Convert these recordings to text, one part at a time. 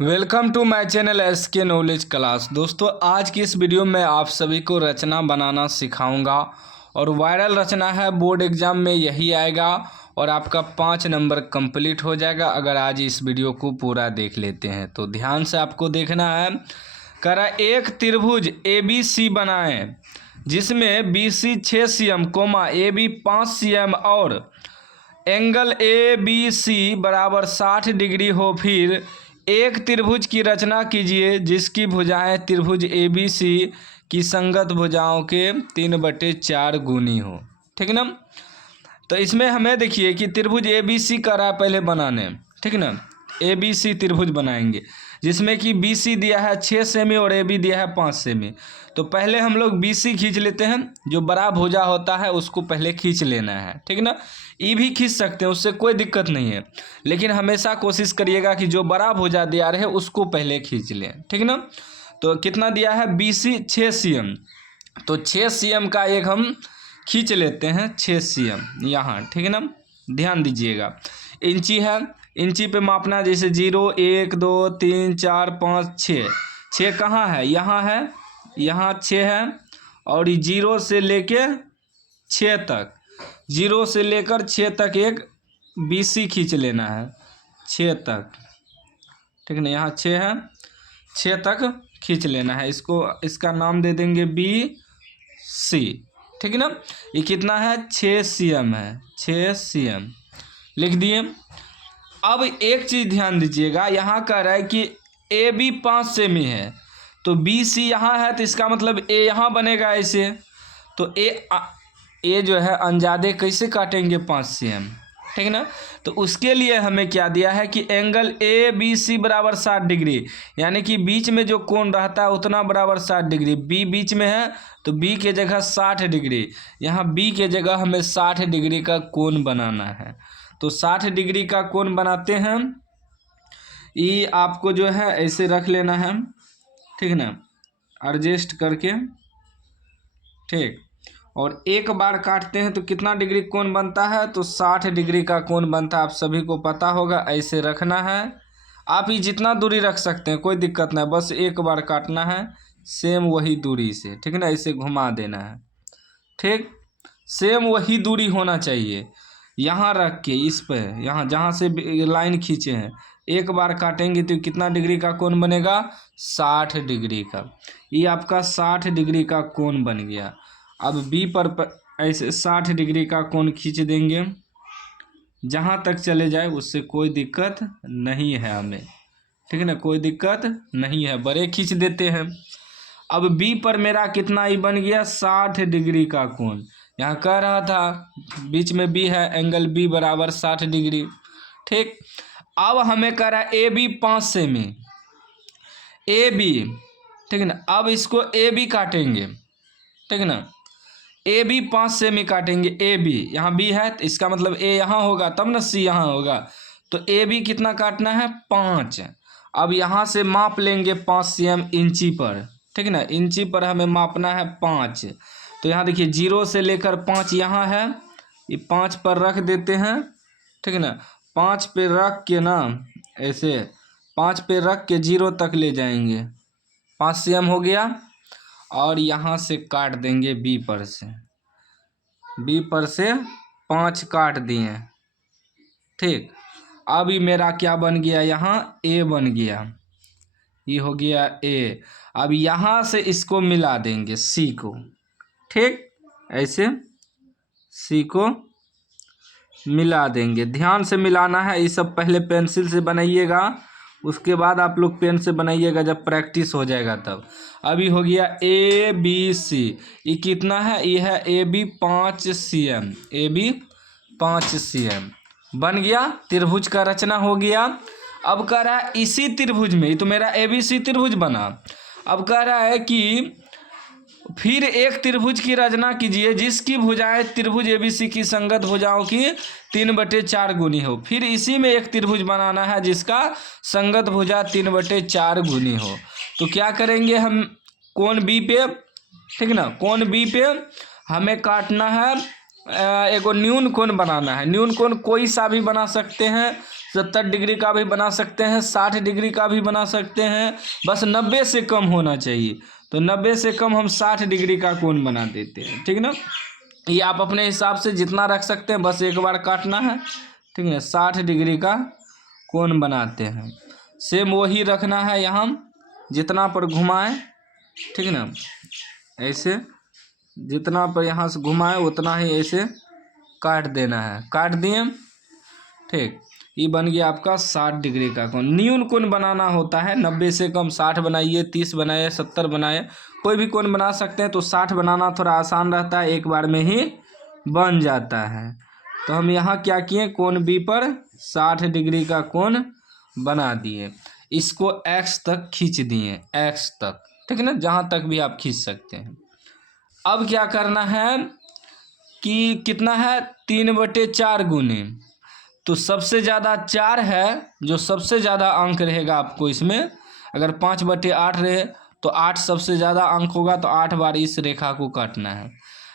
Welcome to my channel SK knowledge class. दोस्तों, आज की इस वीडियो में आप सभी को रचना बनाना सिखाऊंगा और वायरल रचना है, बोर्ड एग्जाम में यही आएगा और आपका 5 नंबर कंप्लीट हो जाएगा अगर आज इस वीडियो को पूरा देख लेते हैं। तो ध्यान से आपको देखना है। करा एक त्रिभुज ABC बनाएं जिसमें BC 6 cm, AB 5 cm और एंगल ABC बराबर 60 डिग्री हो। फिर एक त्रिभुज की रचना कीजिए जिसकी भुजाएं त्रिभुज ABC की संगत भुजाओं के 3/4 गुनी हो। ठीक ना। तो इसमें हमें देखिए कि त्रिभुज ABC का रहा पहले बनाने, ठीक ना। ABC त्रिभुज बनाएंगे जिसमें कि BC दिया है 6 सेमी और AB दिया है 5 सेमी। तो पहले हम लोग BC खींच लेते हैं, जो बड़ा भुजा होता है उसको पहले खींच लेना है, ठीक ना। ई भी खींच सकते हैं, उससे कोई दिक्कत नहीं है, लेकिन हमेशा कोशिश करिएगा कि जो बड़ा भुजा दिया रहे उसको पहले खींच लें, ठीक ना। तो कितना दिया है BC 6 cm, तो 6 cm का एक हम खींच लेते हैं 6 cm यहाँ, ठीक है ना। ध्यान दीजिएगा, इंची है, इंची पे मापना, जैसे 0 1 2 3 4 5 6। 6 कहाँ है? यहाँ है, यहाँ 6 है और 0 से लेके 6 तक, 0 से लेकर 6 तक एक BC खींच लेना है 6 तक, ठीक है ना। यहाँ 6 है, 6 तक खींच लेना है इसको, इसका नाम दे देंगे BC, ठीक है ना। ये कितना है? 6 cm है, 6 cm लिख दिए। अब एक चीज़ ध्यान दीजिएगा, यहाँ कह रहा है कि AB 5 सेमी है तो BC यहाँ है, तो इसका मतलब A यहाँ बनेगा ऐसे। तो A जो है अंजादे कैसे काटेंगे? 5 cm, ठीक है ना। तो उसके लिए हमें क्या दिया है कि एंगल ABC बराबर 60 डिग्री, यानी कि बीच में जो कोण रहता है उतना बराबर 60 डिग्री। B बीच में है तो B के जगह 60 डिग्री, यहाँ B के जगह हमें 60 डिग्री का कोण बनाना है। तो 60 डिग्री का कोण बनाते हैं। ये आपको जो है ऐसे रख लेना है, ठीक ना, एडजस्ट करके, ठीक। और एक बार काटते हैं तो कितना डिग्री कोण बनता है? तो 60 डिग्री का कोण बनता है, आप सभी को पता होगा। ऐसे रखना है, आप ही जितना दूरी रख सकते हैं, कोई दिक्कत नहीं, बस एक बार काटना है सेम वही दूरी से, ठीक है ना। ऐसे घुमा देना है, ठीक, सेम वही दूरी होना चाहिए। यहाँ रख के इस पे, यहाँ जहाँ से लाइन खींचे हैं, एक बार काटेंगे तो कितना डिग्री का कोण बनेगा? 60 डिग्री का। ये आपका 60 डिग्री का कोण बन गया। अब B पर ऐसे 60 डिग्री का कोण खींच देंगे, जहाँ तक चले जाए उससे कोई दिक्कत नहीं है हमें, ठीक है ना, कोई दिक्कत नहीं है, बड़े खींच देते हैं। अब B पर मेरा कितना ही बन गया? 60 डिग्री का कोण। यहाँ कह रहा था बीच में B है, एंगल B बराबर 60 डिग्री, ठीक। अब हमें कह रहा है AB 5 सेमी, AB, ठीक है ना। अब इसको AB काटेंगे, ठीक है ना। AB 5 सेमी काटेंगे, AB यहाँ B है तो इसका मतलब A यहाँ होगा तब ना C यहाँ होगा। तो AB कितना काटना है? 5। अब यहाँ से माप लेंगे 5 cm इंची पर, ठीक है ना। इंची पर हमें मापना है 5। तो यहाँ देखिए 0 से लेकर 5 यहाँ है, ये 5 पर रख देते हैं, ठीक है ना। 5 पे रख के ना, ऐसे 5 पे रख के 0 तक ले जाएंगे, 5 cm हो गया। और यहाँ से काट देंगे B पर से, B पर से 5 काट दिए, ठीक। अब ये मेरा क्या बन गया? यहाँ A बन गया, ये हो गया A। अब यहाँ से इसको मिला देंगे C को, ठीक, ऐसे C को मिला देंगे। ध्यान से मिलाना है, ये सब पहले पेंसिल से बनाइएगा, उसके बाद आप लोग पेन से बनाइएगा जब प्रैक्टिस हो जाएगा तब। अभी हो गया ABC, ये कितना है? ये है AB 5 cm, AB 5 cm बन गया, त्रिभुज का रचना हो गया। अब कह रहा है इसी त्रिभुज में, तो मेरा ABC त्रिभुज बना। अब कह रहा है कि फिर एक त्रिभुज की रचना कीजिए जिसकी भुजाएं त्रिभुज ABC की संगत भुजाओं की 3/4 गुनी हो। फिर इसी में एक त्रिभुज बनाना है जिसका संगत भुजा 3/4 गुनी हो। तो क्या करेंगे हम? कोण B पे, ठीक ना, कोण B पे हमें काटना है, एगो न्यून कोण बनाना है। न्यून कोण कोई सा भी बना सकते हैं, 70 डिग्री का भी बना सकते हैं, 60 डिग्री का भी बना सकते हैं, बस 90 से कम होना चाहिए। तो 90 से कम हम 60 डिग्री का कोण बना देते हैं, ठीक ना। ये आप अपने हिसाब से जितना रख सकते हैं, बस एक बार काटना है, ठीक है। 60 डिग्री का कोण बनाते हैं। सेम वही रखना है यहाँ, जितना पर घुमाएं, ठीक है ना। ऐसे जितना पर यहाँ से घुमाएं उतना ही ऐसे काट देना है। काट दिए, ठीक। ये बन गया आपका 60 डिग्री का कोण। न्यून कोण बनाना होता है 90 से कम। 60 बनाइए, 30 बनाए, 70 बनाए, कोई भी कोण बना सकते हैं। तो 60 बनाना थोड़ा आसान रहता है, एक बार में ही बन जाता है। तो हम यहाँ क्या किए, कोण बी पर 60 डिग्री का कोण बना दिए। इसको x तक खींच दिए, x तक, ठीक है ना, जहाँ तक भी आप खींच सकते हैं। अब क्या करना है कि कितना है, 3/4 गुने, तो सबसे ज़्यादा 4 है, जो सबसे ज़्यादा अंक रहेगा आपको इसमें। अगर 5/8 रहे तो 8 सबसे ज़्यादा अंक होगा, तो 8 बार इस रेखा को काटना है।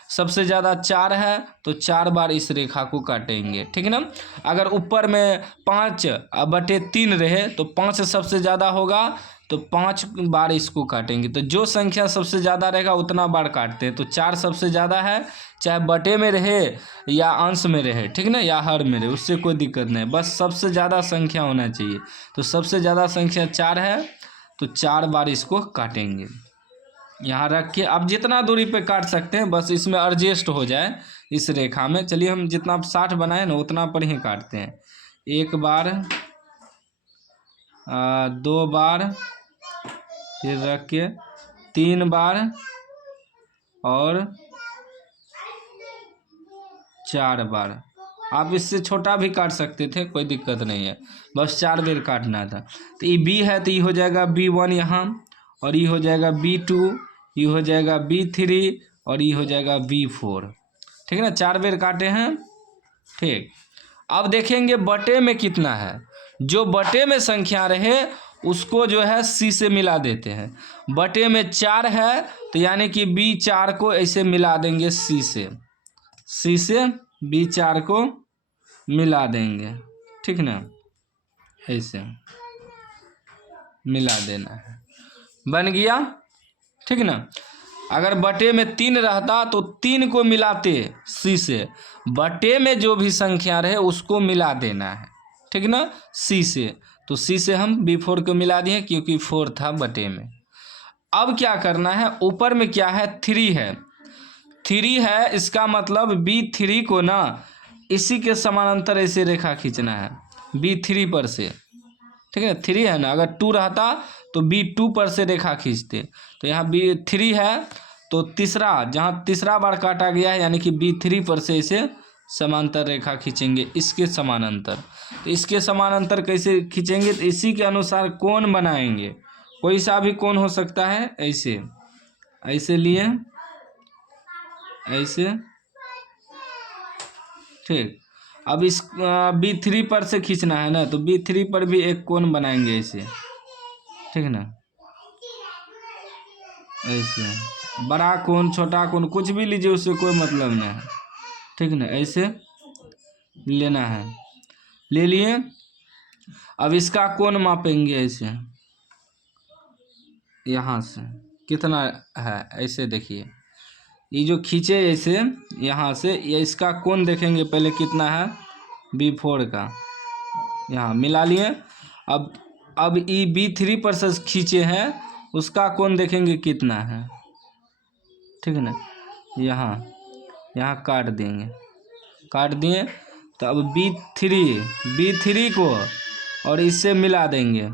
सबसे ज़्यादा 4 है तो 4 बार इस रेखा को काटेंगे, ठीक है ना। अगर ऊपर में 5/3 रहे तो 5 सबसे ज़्यादा होगा, तो 5 बार इसको काटेंगे। तो जो संख्या सबसे ज़्यादा रहेगा उतना बार काटते हैं। तो 4 सबसे ज़्यादा है, चाहे बटे में रहे या अंश में रहे, ठीक ना, या हर में रहे, उससे कोई दिक्कत नहीं, बस सबसे ज़्यादा संख्या होना चाहिए। तो सबसे ज़्यादा संख्या 4 है, तो 4 बार इसको काटेंगे। यहाँ रख के अब जितना दूरी पे काट सकते हैं, बस इसमें एडजस्ट हो जाए इस रेखा में। चलिए हम जितना 60 बनाए ना उतना पर ही काटते हैं। 1 बार, 2 बार, फिर रख के 3 बार और 4 बार। आप इससे छोटा भी काट सकते थे, कोई दिक्कत नहीं है, बस 4 बार काटना था। तो ये बी है तो ये हो जाएगा B1 यहाँ, और ये हो जाएगा B2, ये हो जाएगा B3 और ये हो जाएगा B4, ठीक है ना। 4 बार काटे हैं, ठीक। अब देखेंगे बटे में कितना है। जो बटे में संख्या रहे उसको जो है C से मिला देते हैं। बटे में 4 है तो यानी कि B4 को ऐसे मिला देंगे C से, C से B4 को मिला देंगे, ठीक ना, ऐसे मिला देना है, बन गया, ठीक ना। अगर बटे में 3 रहता तो 3 को मिलाते C से, बटे में जो भी संख्या रहे उसको मिला देना है, ठीक ना, C से। तो C से हम B4 को मिला दिए क्योंकि 4 था बटे में। अब क्या करना है, ऊपर में क्या है, 3 है, 3 है, इसका मतलब B3 को ना इसी के समानांतर ऐसे रेखा खींचना है, B3 पर से, ठीक है। 3 है ना, अगर 2 रहता तो B2 पर से रेखा खींचते। तो यहाँ B3 है तो तीसरा, जहाँ तीसरा बार काटा गया है यानी कि B3 पर से इसे समांतर रेखा खींचेंगे, इसके समानांतर। तो इसके समानांतर कैसे खींचेंगे, तो इसी के अनुसार कोण बनाएंगे। कोई सा भी कोण हो सकता है, ऐसे ऐसे लिए, ऐसे, ठीक। अब इस B3 पर से खींचना है ना, तो B3 पर भी एक कोण बनाएंगे ऐसे, ठीक ना, ऐसे। बड़ा कोण, छोटा कोण, कुछ भी लीजिए, उससे कोई मतलब नहीं है, ठीक ना, ऐसे लेना है, ले लिए। अब इसका कोण मापेंगे ऐसे, यहाँ से कितना है, ऐसे देखिए, ये जो खींचे ऐसे यहाँ से, ये इसका कोण देखेंगे पहले कितना है, B4 का, यहाँ मिला लिए। अब ये B3 पर से खींचे हैं, उसका कोण देखेंगे कितना है, ठीक है ना। यहाँ काट देंगे, काट दिए। तो अब B3 को और इससे मिला देंगे,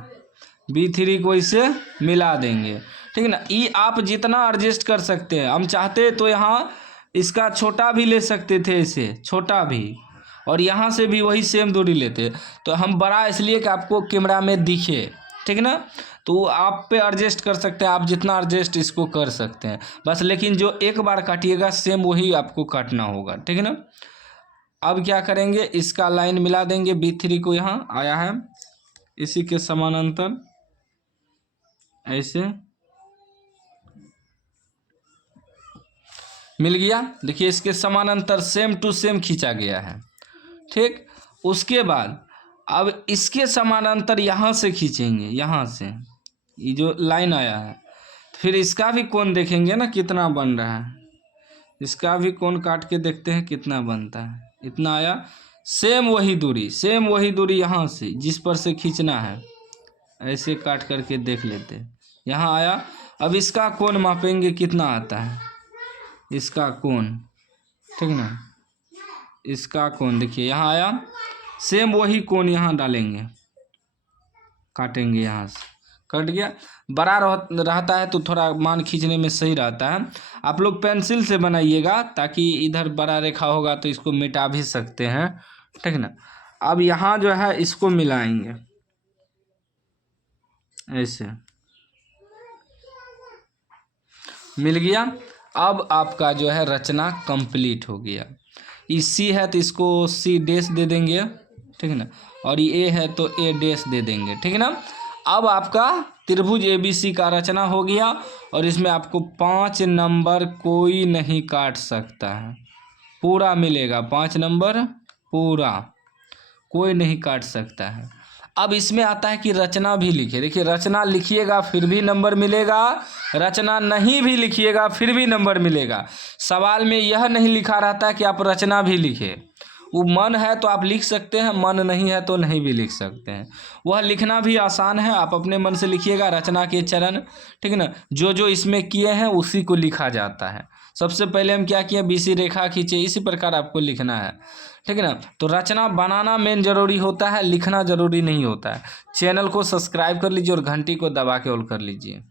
B3 को इससे मिला देंगे, ठीक है ना। ये आप जितना एडजस्ट कर सकते हैं। हम चाहते तो यहाँ इसका छोटा भी ले सकते थे, इसे छोटा भी, और यहाँ से भी वही सेम दूरी लेते। तो हम बड़ा इसलिए कि आपको कैमरा में दिखे, ठीक है ना। तो आप पे एडजस्ट कर सकते हैं, आप जितना एडजस्ट इसको कर सकते हैं बस। लेकिन जो एक बार काटिएगा सेम वही आपको काटना होगा, ठीक है ना। अब क्या करेंगे, इसका लाइन मिला देंगे, B3 को यहाँ आया है इसी के समानांतर, ऐसे मिल गया। देखिए इसके समानांतर सेम टू सेम खींचा गया है, ठीक। उसके बाद अब इसके समानांतर यहाँ से खींचेंगे, यहाँ से ये जो लाइन आया है, फिर इसका भी कोण देखेंगे ना कितना बन रहा है, इसका भी कोण काट के देखते हैं कितना बनता है। इतना आया, सेम वही दूरी यहाँ से जिस पर से खींचना है, ऐसे काट करके देख लेते हैं। यहाँ आया, अब इसका कोण मापेंगे कितना आता है, इसका कोण, ठीक ना, इसका कोण देखिए यहाँ आया, सेम वही कोण यहाँ डालेंगे, काटेंगे, यहाँ से कट गया। बड़ा रहता है तो थोड़ा मान खींचने में सही रहता है। आप लोग पेंसिल से बनाइएगा, ताकि इधर बड़ा रेखा होगा तो इसको मिटा भी सकते हैं, ठीक ना। अब यहाँ जो है इसको मिलाएंगे ऐसे, मिल गया। अब आपका जो है रचना कंप्लीट हो गया। ये सी है तो इसको सी डैश दे देंगे, ठीक है ना, और ये ए है तो ए डैश दे देंगे, ठीक है ना। अब आपका त्रिभुज ABC का रचना हो गया, और इसमें आपको 5 नंबर कोई नहीं काट सकता है, पूरा मिलेगा 5 नंबर पूरा, कोई नहीं काट सकता है। अब इसमें आता है कि रचना भी लिखिए। देखिए, रचना लिखिएगा फिर भी नंबर मिलेगा, रचना नहीं भी लिखिएगा फिर भी नंबर मिलेगा। सवाल में यह नहीं लिखा रहता है कि आप रचना भी लिखिए। वो मन है तो आप लिख सकते हैं, मन नहीं है तो नहीं भी लिख सकते हैं। वह लिखना भी आसान है, आप अपने मन से लिखिएगा रचना के चरण, ठीक है ना। जो जो इसमें किए हैं उसी को लिखा जाता है। सबसे पहले हम क्या किए, BC रेखा खींचे, इसी प्रकार आपको लिखना है, ठीक है ना। तो रचना बनाना मेन जरूरी होता है, लिखना जरूरी नहीं होता है। चैनल को सब्सक्राइब कर लीजिए और घंटी को दबा के ऑल कर लीजिए।